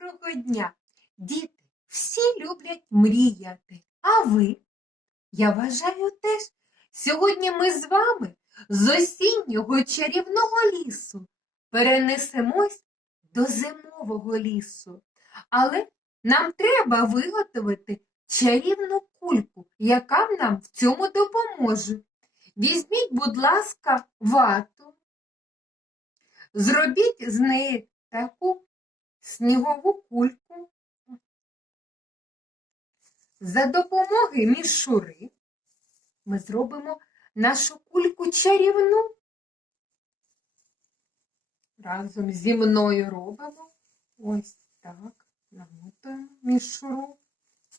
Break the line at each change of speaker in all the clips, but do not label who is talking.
Доброго дня! Діти, всі люблять мріяти. А ви? Я вважаю теж. Сьогодні ми з вами з осіннього чарівного лісу перенесемось до зимового лісу. Але нам треба виготовити чарівну кульку, яка нам в цьому допоможе. Візьміть, будь ласка, вату, зробіть з неї таку снігову кульку. За допомогою мішури ми зробимо нашу кульку чарівну. Разом зі мною робимо ось так, намотуємо мішуру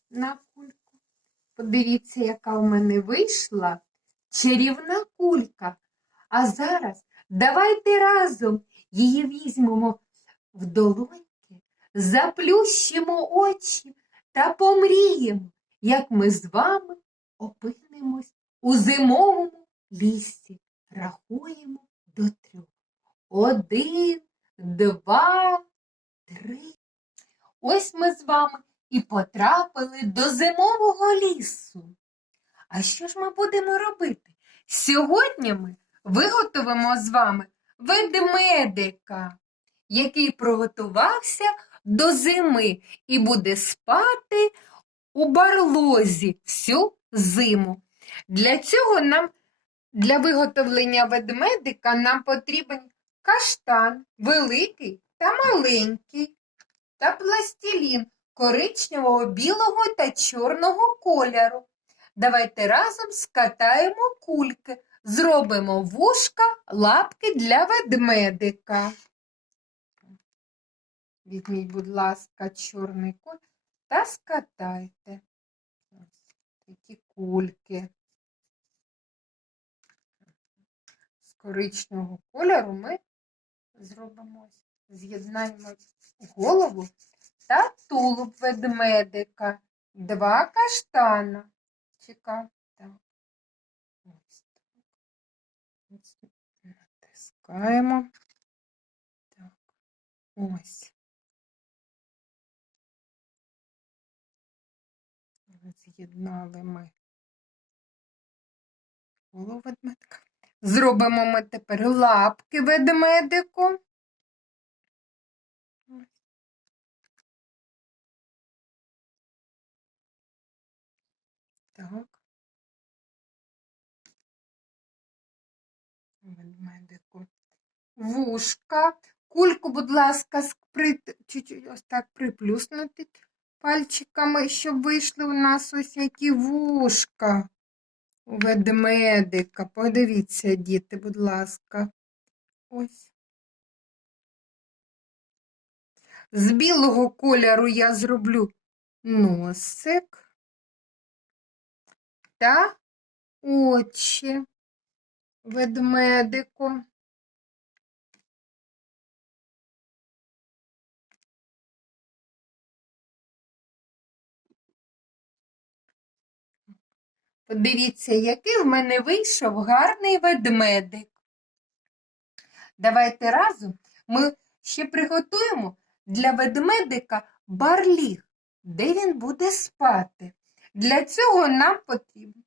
на кульку. Подивіться, яка в мене вийшла чарівна кулька. А зараз давайте разом її візьмемо в долоньки, заплющимо очі та помріємо, як ми з вами опинимось у зимовому лісі. Рахуємо до трьох. Один, два, три. Ось ми з вами і потрапили до зимового лісу. А що ж ми будемо робити? Сьогодні ми виготовимо з вами ведмедика, який приготувався до зими і буде спати у барлозі всю зиму. Для цього нам, для виготовлення ведмедика, нам потрібен каштан великий та маленький, та пластилін коричневого, білого та чорного кольору. Давайте разом скатаємо кульки, зробимо вушка, лапки для ведмедика. Візьміть, будь ласка, чорний коль та скатайте ось такі кульки. З коричневого кольору ми зробимо, з'єднаємо голову та тулуб ведмедика, два каштана. Чекай, так. Ось так. Натискаємо. Так. Ось. З'єднали ми голову ведмедика. Зробимо ми тепер лапки ведмедику. Так. Ведмедику. Вушка. Кульку, будь ласка, скрит... чуть-чуть ось так приплюснути пальчиками, щоб вийшли у нас ось які вушка. У ведмедика. Подивіться, діти, будь ласка. Ось. З білого кольору я зроблю носик та очі ведмедику. Подивіться, який в мене вийшов гарний ведмедик. Давайте разом ми ще приготуємо для ведмедика барліг, де він буде спати. Для цього нам потрібно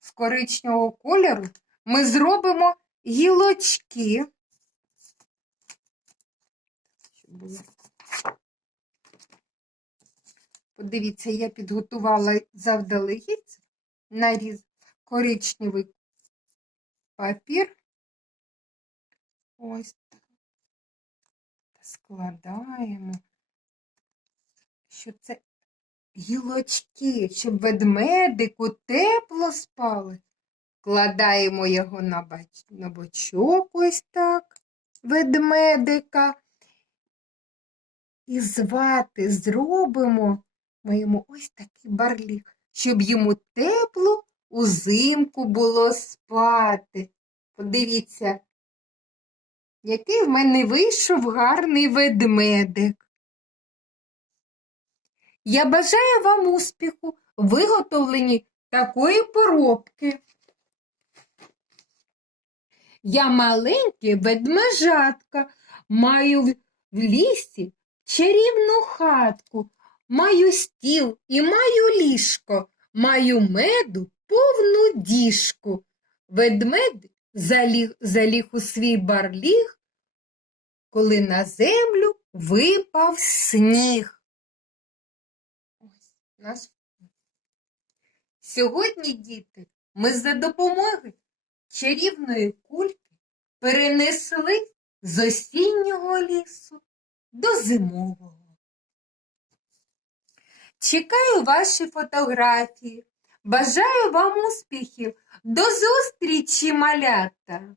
з коричневого кольору ми зробимо гілочки. Щоб було. Подивіться, я підготувала завдалегідь наріз коричневий папір. Ось так. Складаємо, що це гілочки, щоб ведмедику тепло спали. Кладаємо його на, бочок ось так, ведмедика. І звати зробимо йому ось такий барліг, щоб йому тепло узимку було спати. Подивіться, який в мене вийшов гарний ведмедик. Я бажаю вам успіху в виготовленні такої поробки. Я маленьке ведмежатка, маю в лісі чарівну хатку. Маю стіл і маю ліжко, маю меду повну діжку. Ведмедик заліг, заліг у свій барліг, коли на землю випав сніг. Ось наш. Сьогодні, діти, ми за допомогою чарівної кульки перенесли з осіннього лісу до зимового. Чекаю ваші фотографії. Бажаю вам успіхів. До зустрічі, малята!